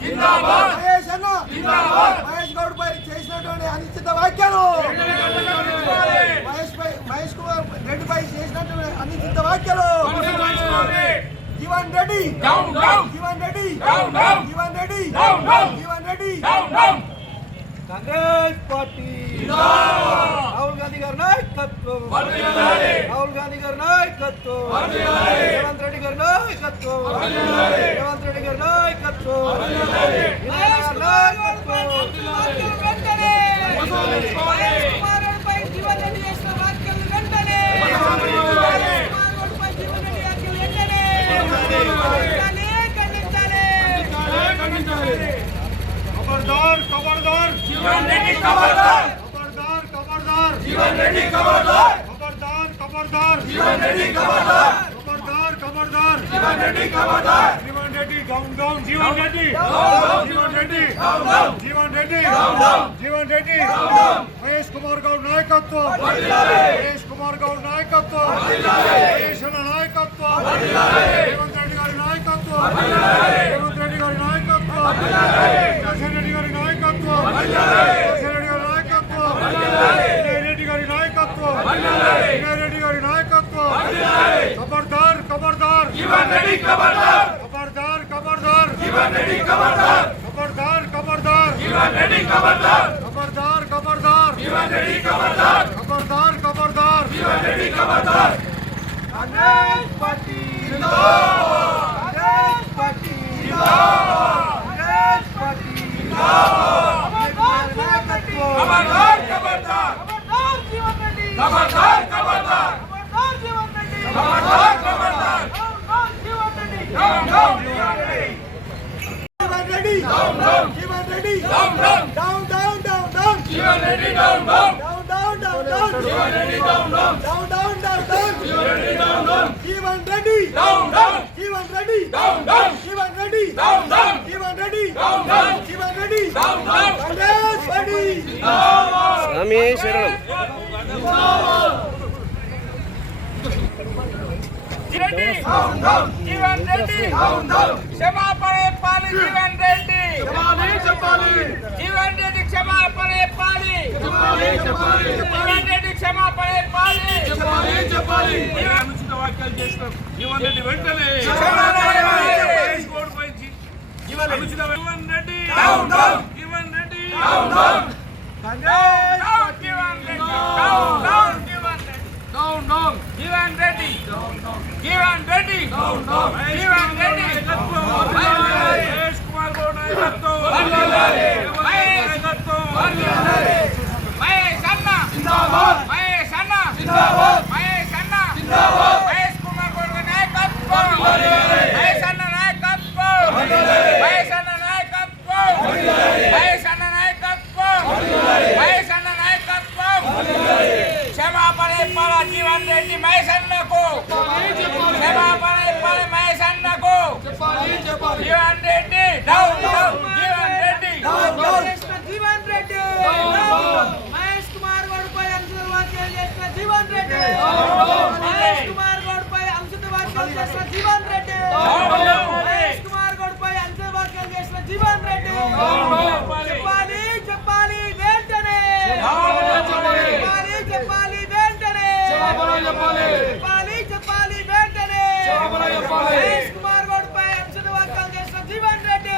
మహేష్ అన్న! మహేష్ గౌడ్ పై చేసినటువంటి అనిశ్చిత వ్యాఖ్యలు! మహేష్ పై మహేష్ కుమార్ రెడ్డి పై చేసినటువంటి అనిశ్చిత వ్యాఖ్యలు! Jeevan Reddy! Down down! Jeevan Reddy! Down down! Jeevan Reddy! Down down! Jeevan Reddy! Down down! Congress party! Rahul Gandhi గారి నాయకత్వం! రాహుల్ గాంధీ గారి నాయకత్వం! రేవంత్ రెడ్డి గారి నాయకత్వం! खबरदार खबरदार जीवन रेड्डी खबरदार खबरदार खबरदार जीवन रेड्डी खबरदार खबरदार खबरदार जीवन रेड्डी खबरदार खबरदार खबरदार जीवन रेड्डी खबरदार డౌన్ డౌన్ జీవన్ రెడ్డి! జీవన్ రెడ్డి! జీవన్ రెడ్డి! జీవన్ రెడ్డి! మహేష్ కుమార్ గౌడ్ నాయకత్వం! మహేష్ కుమార్ గౌడ్ నాయకత్వం! మహేష్ నాయకత్వం! రేవంత్ రెడ్డి గారి నాయకత్వం! రేవంత్ రెడ్డి గారి నాయకత్వం! దర్శన్ రెడ్డి గారి నాయకత్వం! దర్శన్ రెడ్డి గారి నాయకత్వం! వినయ్ రెడ్డి గారి నాయకత్వం! వినయ్ రెడ్డి గారి నాయకత్వం! ఖబర్దార్ ఖబర్దార్! జీవన్ రెడ్డి ఖబర్దార్! खबरदार खबरदार खबरदार खबरदार खबरदार खबरदार खबरदार खबरदार खबरदार खबरदार अनेक पाटील अनेक पाटील अनेक पाटील खबरदार खबरदार खबरदार खबरदार खबरदार खबरदार खबरदार down, down. Shivan Reddy, down, down. Down, down, down, down. on ready. down, down. Down, down, down, down. Shivan Reddy, down, down. Down, down, down, down. on ready. down, down. keep on ready. down, down. keep on ready. down, down. keep on ready. down, down. Shivan ready. down, down. Shivan Ready. down, down. Kadesh Reddy. Swami Down જીવન રેડ્ડી જીવન રેડ્ડી ક્ષમા પડે પાલી క్షమాపణ చెప్పాలి జీవన్ రెడ్డి క్షమాపణ చెప్పాలి చెప్పాలి అనుచిత వ్యాఖ్యలు చేసిన జీవన్ రెడ్డి వెంటనే కోడ్పై జీ- అనుచిత Jeevan Reddy down down Jeevan Reddy down down Congress down Jeevan Reddy down down Jeevan Reddy down down Jeevan Reddy Jeevan Reddy Jeevan Reddy Mahesh అన్న. మహేష్ కుమార్ కొడుకు నాయకత్వం మహేష్ అన్న నాయకత్వం మహేష్ అన్న నాయకత్వం మహేష్ అన్న నాయకత్వం మహేష్ అన్న నాయకత్వం క్షమాపణ ఇవ్వాల జీవన్ రెడ్డి మహేష్ అన్నకు క్షమాపణ ఇవ్వాలి మహేష్ అన్నకు జీవన్ రెడ్డి డౌన్ డౌన్ జీవన్ రెడ్డి. జీవన్ రెడ్డి. మహేష్ కుమార్ గౌడ్ పై అంశుత వ్యాఖ్యలు చేసిన జీవన్ రెడ్డి. మహేష్ కుమార్ గౌడ్ పై అంశుత వ్యాఖ్యలు చేసిన జీవన్ రెడ్డి. మహేష్ కుమార్ గౌడ్ పై అంశుత వ్యాఖ్యలు చేసిన జీవన్ రెడ్డి. చెప్పాలి చెప్పాలి వెంటనే. చెప్పాలి చెప్పాలి వెంటనే. చెప్పాలి చెప్పాలి వెంటనే మహేష్ కుమార్ గౌడ్ పై అంశుత వ్యాఖ్యలు చేసిన Jeevan Reddy Down, down. Down, down. Jeevan Reddy Down, down. Jeevan Reddy Down, down. Jeevan Reddy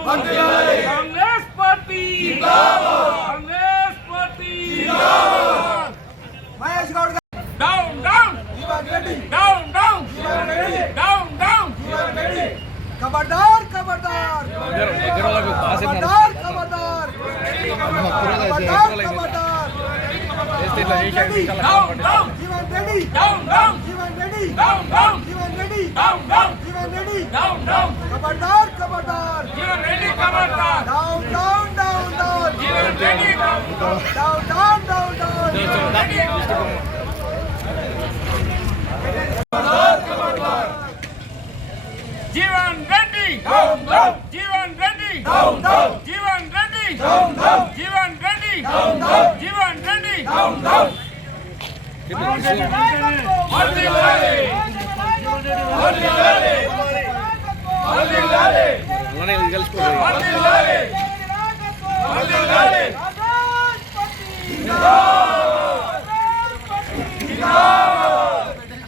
నాయకత్వం కాంగ్రెస్ పార్టీ కాంగ్రెస్ పార్టీ మహేష్ గౌడ్ గారు Down, down. Jeevan Reddy Down, down. Jeevan Reddy Down, down. Jeevan Reddy ఖబర్దార్ ఖబర్దార్ ఖబర్దార్ ఖబర్దార్ ఖబర్దార్ ఖబర్దార్ Jeevan Reddy Down, down. Jeevan Reddy Down, down. Down down Jeevan Reddy down down Jeevan Down, down, down, down. Even ready, down, down, down, down, down. Jivan Reddy! Down, down! Jivan Reddy! Down, down! Jivan Reddy! Down, down! Jivan Reddy! Down, down! Jivan Reddy! Down, down! Jivan Reddy! Down, down! Down వర్ధిల్లాలి వర్ధిల్లాలి వర్ధిల్లాలి వర్ధిల్లాలి వర్ధిల్లాలి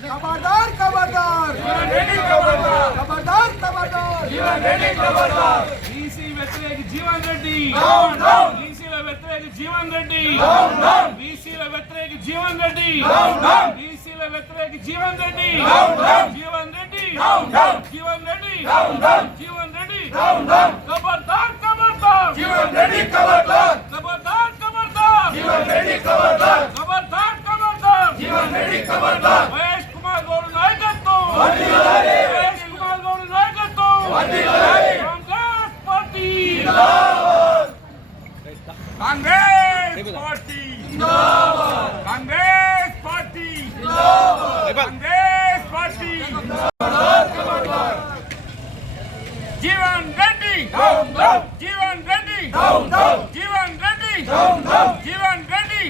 ఖబర్దార్ ఖబర్దార్ రెడ్డి ఖబర్దార్ ఖబర్దార్ ఖబర్దార్ జీవన్ రెడ్డి ఖబర్దార్ బీసీ వ్యతిరేక జీవన్ రెడ్డి డౌన్ డౌన్ బీసీల వ్యతిరేక జీవన్ రెడ్డి డౌన్ డౌన్ బీసీల వ్యతిరేక జీవన్ రెడ్డి డౌన్ డౌన్ బీసీల వ్యతిరేక Jeevan Reddy down down Jeevan Reddy down down Jeevan Reddy down down Jeevan Reddy down down ఖబర్దార్ ఖబర్దార్ జీవన్ రెడ్డి ఖబర్దార్ ఖబర్దార్ ఖబర్దార్ జీవన్ రెడ్డి ఖబర్దార్ ఖబర్దార్ ఖబర్దార్ జీవన్ రెడ్డి ఖబర్దార్ మహేష్ కుమార్ గౌడ్ నాయకత్వం వర్ధిల్లాలి. మహేష్ కుమార్ గౌడ్ నాయకత్వం వర్ధిల్లాలి. Congress party Congress party Congress party Congress party Jeevan Reddy Jeevan Reddy Jeevan Reddy Jeevan Reddy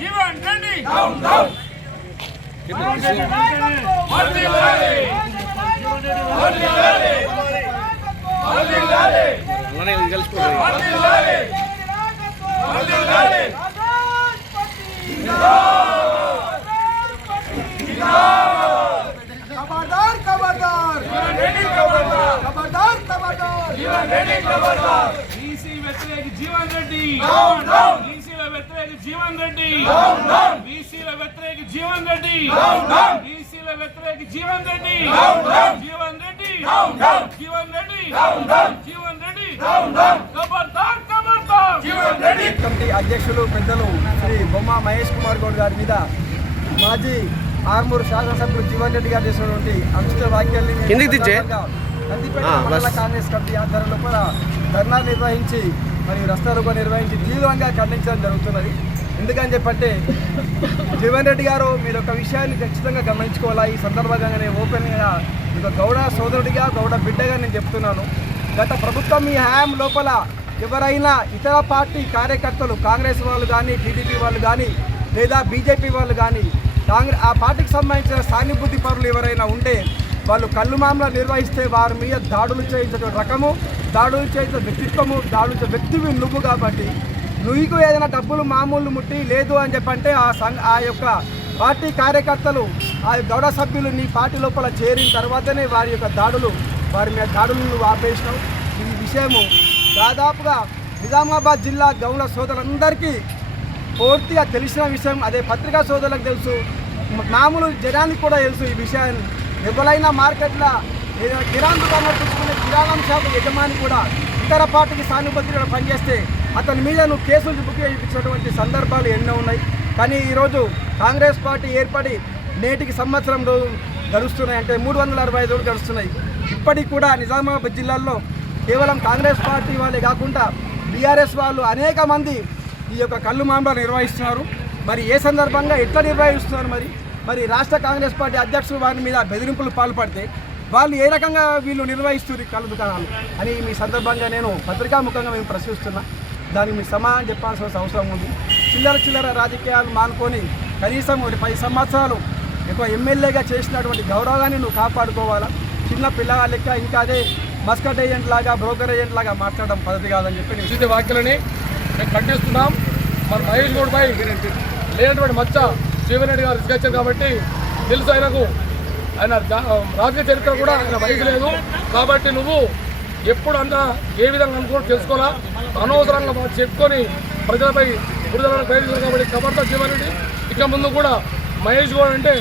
Jeevan Reddy వర్ధిల్లాలి. వర్ధిల్లాలి. వర్ధిల్లాలి. వర్ధిల్లాలి. వర్ధిల్లాలి. ఖబర్దార్ ఖబర్దార్ జీవన్ రెడ్డి ఖబర్దార్ ఖబర్దార్ ఖబర్దార్ జీవన్ రెడ్డి ఖబర్దార్ బీసీ వ్యతిరేక జీవన్ రెడ్డి. డౌన్ డౌన్ బీసీల వ్యతిరేక జీవన్ రెడ్డి. బీసీల వ్యతిరేక జీవన్ రెడ్డి. బీసీల వ్యతిరేక Jeevan Reddy. Down down Jeevan Reddy. Down down Jeevan Reddy. Down down Jeevan Reddy. ఖబర్దార్ ఖబర్దార్ జీవన్ రెడ్డి. కమిటీ అధ్యక్షులు పెద్దలు శ్రీ బొమ్మ మహేష్ కుమార్ గౌడ్ గారి మీద మాజీ ఆర్మూరు శాసనసభ్యులు జీవన్ రెడ్డి గారు చేసినటువంటి అనుచిత వ్యాఖ్యల్ని కందిపేట మండల కాంగ్రెస్ కమిటీ ఆధ్వర్యంలో కూడా ధర్నా నిర్వహించి మరియు రస్తారోకో నిర్వహించి తీవ్రంగా ఖండించడం జరుగుతున్నది. ఎందుకని చెప్పంటే జీవన్ రెడ్డి గారు మీరు ఒక విషయాన్ని ఖచ్చితంగా గమనించుకోవాలా? ఈ సందర్భంగా నేను ఓపెన్గా ఒక గౌడ సోదరుడిగా గౌడ బిడ్డగా నేను చెప్తున్నాను. గత ప్రభుత్వం మీ హయాం లోపల ఎవరైనా ఇతర పార్టీ కార్యకర్తలు కాంగ్రెస్ వాళ్ళు కానీ టీడీపీ వాళ్ళు కానీ లేదా బీజేపీ వాళ్ళు కానీ కాంగ్రెస్ ఆ పార్టీకి సంబంధించిన సానుభూతి పరులు ఎవరైనా ఉంటే వాళ్ళు కళ్ళు మామలా నిర్వహిస్తే వారి మీద దాడులు చేయించే రకము దాడులు చేయించే వ్యక్తిత్వము దాడులు చేసే వ్యక్తివి నువ్వు కాబట్టి. నువ్వుకు ఏదైనా డబ్బులు మామూలు ముట్టి లేదు అని చెప్పంటే ఆ సంఘ ఆ యొక్క పార్టీ కార్యకర్తలు ఆ గౌడ సభ్యులు నీ పార్టీ లోపల చేరిన తర్వాతనే వారి యొక్క దాడులు వారి మీద దాడులు నువ్వు ఆపేసినావు. ఈ విషయము దాదాపుగా నిజామాబాద్ జిల్లా గౌడ సోదరులందరికీ పూర్తిగా తెలిసిన విషయం. అదే పత్రికా సోదరులకు తెలుసు. మామూలు జనానికి కూడా తెలుసు ఈ విషయాన్ని. ఎవరైనా మార్కెట్లో ఏదైనా కిరాణా దుకాణం కిరాణం షాపు యజమాని కూడా ఇతర పార్టీకి సానుభూతిగా పనిచేస్తే అతని మీద నువ్వు కేసులు బుక్ చేయించినటువంటి సందర్భాలు ఎన్నో ఉన్నాయి. కానీ ఈరోజు కాంగ్రెస్ పార్టీ ఏర్పడి నేటికి సంవత్సరం రోజు గడుస్తున్నాయి. అంటే మూడు వందల అరవై ఐదు రోజులు గడుస్తున్నాయి. ఇప్పటికి కూడా నిజామాబాద్ జిల్లాలో కేవలం కాంగ్రెస్ పార్టీ వాళ్ళే కాకుండా బీఆర్ఎస్ వాళ్ళు అనేక మంది ఈ యొక్క కళ్ళు మాంబా నిర్వహిస్తున్నారు. మరి ఏ సందర్భంగా ఎట్లా నిర్వహిస్తున్నారు మరి? మరి రాష్ట్ర కాంగ్రెస్ పార్టీ అధ్యక్షులు వారి మీద బెదిరింపులు పాల్పడితే వాళ్ళు ఏ రకంగా వీళ్ళు నిర్వహిస్తుంది కళ్ళ దుకాణాలు అని మీ సందర్భంగా నేను పత్రికాముఖంగా మేము ప్రశ్నిస్తున్నా. దానికి మీ సమాధానం చెప్పాల్సిన అవసరం ఉంది. చిల్లర చిల్లర రాజకీయాలు మానుకొని కనీసం ఒక పది సంవత్సరాలు ఎక్కువ ఎమ్మెల్యేగా చేసినటువంటి గౌరవాన్ని నువ్వు కాపాడుకోవాలా? చిన్న పిల్లగా లెక్క ఇంకా అదే మస్కట్ ఏజెంట్ లాగా బ్రోకర్ ఏజెంట్ లాగా మాట్లాడడం పద్ధతి కాదని చెప్పి నేను వ్యాఖ్యలని మేము ఖండిస్తున్నాం. మన మహేష్ గౌడ్ పై లేనటువంటి మచ్చ జీవన్ రెడ్డి గారు తీసుకొచ్చారు కాబట్టి తెలుసు ఆయనకు. ఆయన రాజకీయ చరిత్ర కూడా ఆయన వయసు లేదు. కాబట్టి నువ్వు ఎప్పుడు అంతా ఏ విధంగా అనుకో తెలుసుకోవాలా అనవసరంగా చెప్పుకొని ప్రజలపై విడుదల ప్రయత్నించారు కాబట్టి కబర్తా జీవన్ రెడ్డి ఇక ముందు కూడా మహేష్ గౌడ్ అంటే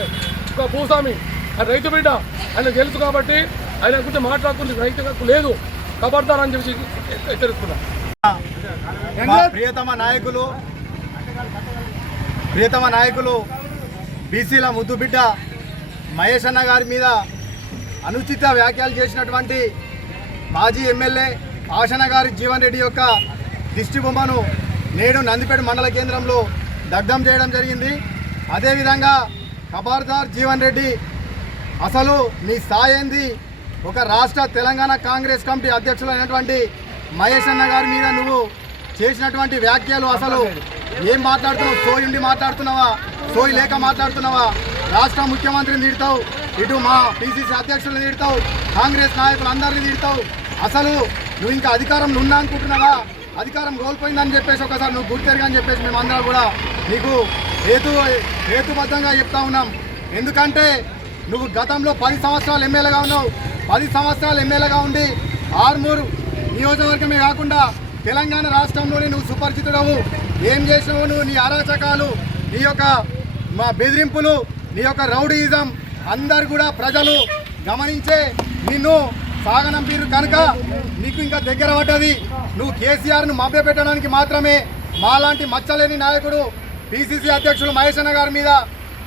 ఒక భూస్వామి. ఆయన రైతు బిడ్డ. ఆయన తెలుసు కాబట్టి ఆయన గురించి మాట్లాడుకుంటే రైతు హక్కు లేదు. కబర్దార్ అని చెప్పి హెచ్చరిస్తున్నా. ప్రియతమ నాయకులు ప్రియతమ నాయకులు బీసీల ముద్దుబిడ్డ మహేష్ అన్న గారి మీద అనుచిత వ్యాఖ్యలు చేసినటువంటి మాజీ ఎమ్మెల్యే ఆశన గారి జీవన్ రెడ్డి యొక్క దిష్టి బొమ్మను నేడు నందిపేట మండల కేంద్రంలో దగ్ధం చేయడం జరిగింది. అదేవిధంగా ఖబర్దార్ జీవన్ రెడ్డి అసలు నీ సాయంది ఒక రాష్ట్ర తెలంగాణ కాంగ్రెస్ కమిటీ అధ్యక్షులైనటువంటి మహేష్ అన్న గారి మీద నువ్వు చేసినటువంటి వ్యాఖ్యలు అసలు ఏం మాట్లాడుతున్నావు? సోయి ఉండి మాట్లాడుతున్నావా? సోయి లేక మాట్లాడుతున్నావా? రాష్ట్ర ముఖ్యమంత్రిని తిడతావు. ఇటు మా పిసిసి అధ్యక్షులను తిడతావు. కాంగ్రెస్ నాయకులందరినీ తిడతావు. అసలు నువ్వు ఇంకా అధికారంలో ఉన్నా అనుకుంటున్నావా? అధికారం కోల్పోయిందని చెప్పేసి ఒకసారి నువ్వు గుర్తెరుగా అని చెప్పేసి మేమందరం కూడా నీకు హేతు హేతుబద్ధంగా చెప్తా ఉన్నాం. ఎందుకంటే నువ్వు గతంలో పది సంవత్సరాలు ఎమ్మెల్యేగా ఉన్నావు. పది సంవత్సరాలు ఎమ్మెల్యేగా ఉండి ఆర్మూరు నియోజకవర్గమే కాకుండా తెలంగాణ రాష్ట్రంలోనే నువ్వు సుపరిచితుడవు. ఏం చేసినావు నువ్వు నీ అరాచకాలు నీ యొక్క మా బెదిరింపులు నీ యొక్క రౌడీయిజం అందరు కూడా ప్రజలు గమనించే నిన్ను సాగనంపీరు కనుక నీకు ఇంకా దగ్గర పడ్డది. నువ్వు కేసీఆర్ను మభ్యపెట్టడానికి మాత్రమే మాలాంటి మచ్చలేని నాయకుడు పిసిసి అధ్యక్షుడు మహేష్ అన్న గారి మీద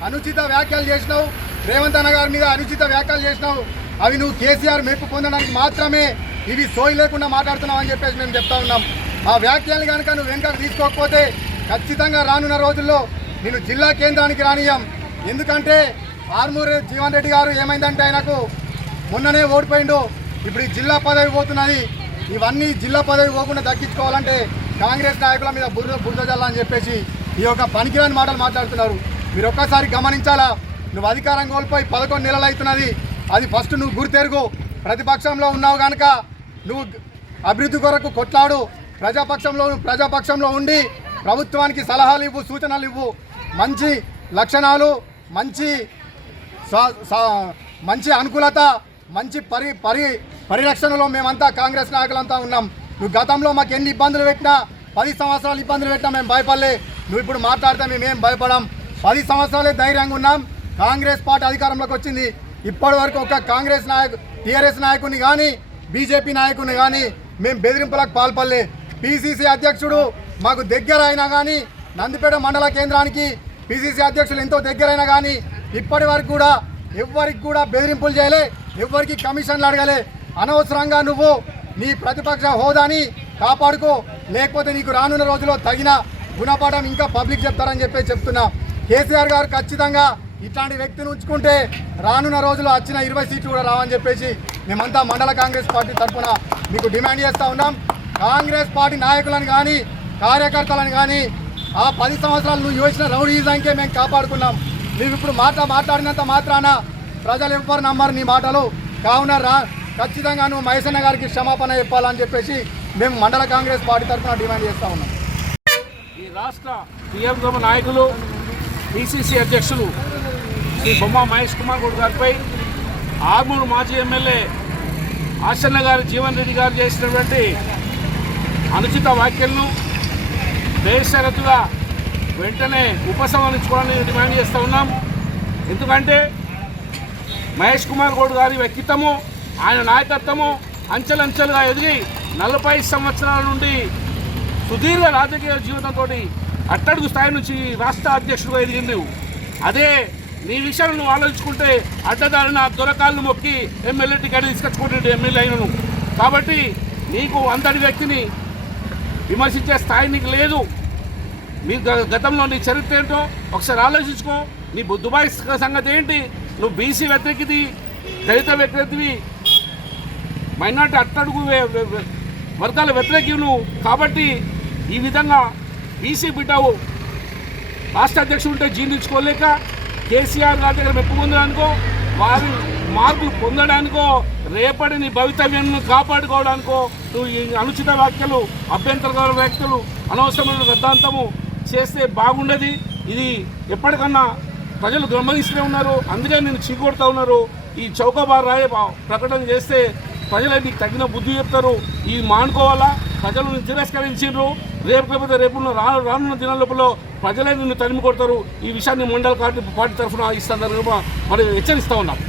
అనుచిత వ్యాఖ్యలు చేసినావు. రేవంత్ అన్న గారి మీద అనుచిత వ్యాఖ్యలు చేసినావు. అవి నువ్వు కేసీఆర్ మెప్పు పొందడానికి మాత్రమే ఇవి సోయి లేకుండా మాట్లాడుతున్నావు అని చెప్పేసి మేము చెప్తా ఉన్నాం. ఆ వ్యాఖ్యలు కనుక నువ్వు వెంకకు తీసుకోకపోతే ఖచ్చితంగా రానున్న రోజుల్లో నేను జిల్లా కేంద్రానికి రానియం ఎందుకంటే ఆర్మూరు జీవన్ రెడ్డి గారు ఏమైందంటే ఆయనకు మొన్ననే ఓడిపోయిండు. ఇప్పుడు ఈ జిల్లా పదవి పోతున్నది. ఇవన్నీ జిల్లా పదవి పోకుండా దక్కించుకోవాలంటే కాంగ్రెస్ నాయకుల మీద బుర్ర బురద అని చెప్పేసి ఈ యొక్క పనికిరాని మాటలు మాట్లాడుతున్నారు. మీరు ఒక్కసారి గమనించాలా? నువ్వు అధికారం కోల్పోయి పదకొండు నెలలు అవుతున్నది. అది ఫస్ట్ నువ్వు గుర్తెరుగు. ప్రతిపక్షంలో ఉన్నావు కనుక నువ్వు అభివృద్ధి కొరకు కొట్లాడు. ప్రజాపక్షంలో ప్రజాపక్షంలో ఉండి ప్రభుత్వానికి సలహాలు ఇవ్వు సూచనలు ఇవ్వు. మంచి లక్షణాలు మంచి మంచి అనుకూలత మంచి పరి పరి పరిరక్షణలో మేమంతా కాంగ్రెస్ నాయకులంతా ఉన్నాం. నువ్వు గతంలో మాకు ఎన్ని ఇబ్బందులు పెట్టినా పది సంవత్సరాలు ఇబ్బందులు పెట్టినా మేము భయపడలే. నువ్వు ఇప్పుడు మాట్లాడితే మేమేం భయపడం? పది సంవత్సరాలే ధైర్యంగా ఉన్నాం. కాంగ్రెస్ పార్టీ అధికారంలోకి వచ్చింది. ఇప్పటి వరకు ఒక కాంగ్రెస్ నాయకు టీఆర్ఎస్ నాయకుని కానీ బీజేపీ నాయకుని కానీ మేము బెదిరింపులకు పాల్పడలే. పీసీసీ అధ్యక్షుడు మాకు దగ్గర అయినా కానీ నందిపేట మండల కేంద్రానికి పీసీసీ అధ్యక్షులు ఎంతో దగ్గరైనా కానీ ఇప్పటి వరకు కూడా ఎవ్వరికి కూడా బెదిరింపులు చేయలే ఎవ్వరికి కమిషన్లు అడగలే. అనవసరంగా నువ్వు నీ ప్రతిపక్ష హోదాని కాపాడుకో లేకపోతే నీకు రానున్న రోజుల్లో తగిన గుణపాఠం ఇంకా పబ్లిక్ చెప్తారని చెప్పి చెప్తున్నా. కేసీఆర్ గారు ఖచ్చితంగా ఇట్లాంటి వ్యక్తిని ఉంచుకుంటే రానున్న రోజులు వచ్చిన ఇరవై సీట్లు కూడా రావని చెప్పేసి మేమంతా మండల కాంగ్రెస్ పార్టీ తరఫున మీకు డిమాండ్ చేస్తూ ఉన్నాం. కాంగ్రెస్ పార్టీ నాయకులను కానీ కార్యకర్తలను కానీ ఆ పది సంవత్సరాలు నువ్వు యోచిన రౌడీజాంకే మేము కాపాడుకున్నాం. నువ్వు ఇప్పుడు మాట మాట్లాడినంత మాత్రాన ప్రజలు ఎవ్వరు నమ్మరు నీ మాటలు. కావున రా ఖచ్చితంగా నువ్వు మహేశన్న గారికి క్షమాపణ చెప్పాలని చెప్పేసి మేము మండల కాంగ్రెస్ పార్టీ తరఫున డిమాండ్ చేస్తూ ఉన్నాం. ఈ రాష్ట్ర టీఎంసీ నాయకులు పిసిసి అధ్యక్షులు శ్రీ బొమ్మ మహేష్ కుమార్ గౌడ్ గారిపై ఆర్మూరు మాజీ ఎమ్మెల్యే ఆశన్న గారి జీవన్ రెడ్డి గారు చేసినటువంటి అనుచిత వ్యాఖ్యలను బేషరతుగా వెంటనే ఉపసంహరించుకోవాలని డిమాండ్ చేస్తూ ఉన్నాం. ఎందుకంటే మహేష్ కుమార్ గౌడ్ గారి వ్యక్తిత్వము ఆయన నాయకత్వము అంచెలంచెలుగా ఎదిగి నలభై సంవత్సరాల నుండి సుదీర్ఘ రాజకీయ జీవితంతో అట్టడుగు స్థాయి నుంచి రాష్ట్ర అధ్యక్షుడిగా ఎదిగింది. అదే నీ విషయాలు నువ్వు ఆలోచించుకుంటే అడ్డదారిన దొరకాలను మొక్కి ఎమ్మెల్యే టికెట్ తీసుకొచ్చుకుంటే ఎమ్మెల్యే అయినను. కాబట్టి నీకు అంతటి వ్యక్తిని విమర్శించే స్థాయి నీకు లేదు. మీ గతంలో నీ చరిత్ర ఏంటో ఒకసారి ఆలోచించుకో. నీ బు- దుబాయ్ సంగతి ఏంటి? నువ్వు బీసీ వ్యతిరేకిది దళిత వ్యతిరేకివి మైనార్టీ అట్టడుగు వే- వర్గాల వ్యతిరేకి నువ్వు కాబట్టి ఈ విధంగా బీసీ బిడ్డవు రాష్ట్ర అధ్యక్షుడు ఉంటే జీర్ణించుకోలేక కేసీఆర్ గారి దగ్గర మెప్పు పొందడానికో వారి మార్పులు పొందడానికో రేపటి నీ భవితవ్యాన్ని కాపాడుకోవడానికో నువ్వు ఈ అనుచిత వ్యాఖ్యలు అభ్యంతరకర వ్యాఖ్యలు అనవసరమైన సిద్ధాంతము చేస్తే బాగుండది. ఇది ఎప్పటికన్నా ప్రజలు గమనిస్తూనే ఉన్నారు. అందుకే నేను చీకొడుతూ ఉన్నారు. ఈ చౌకబార్ రాయ ప్రకటన చేస్తే ప్రజలు నీకు తగిన బుద్ధి చెప్తారు. ఈ మానుకోవాలా? ప్రజలు తిరస్కరించారు రేపు లేకపోతే రేపు రా రానున్న దినాల లోపల ప్రజలే నిన్ను తరిమి కొడతారు. ఈ విషయాన్ని మండల పార్టీ పార్టీ తరఫున ఈ సందర్భంగా మరి హెచ్చరిస్తూ ఉన్నాం.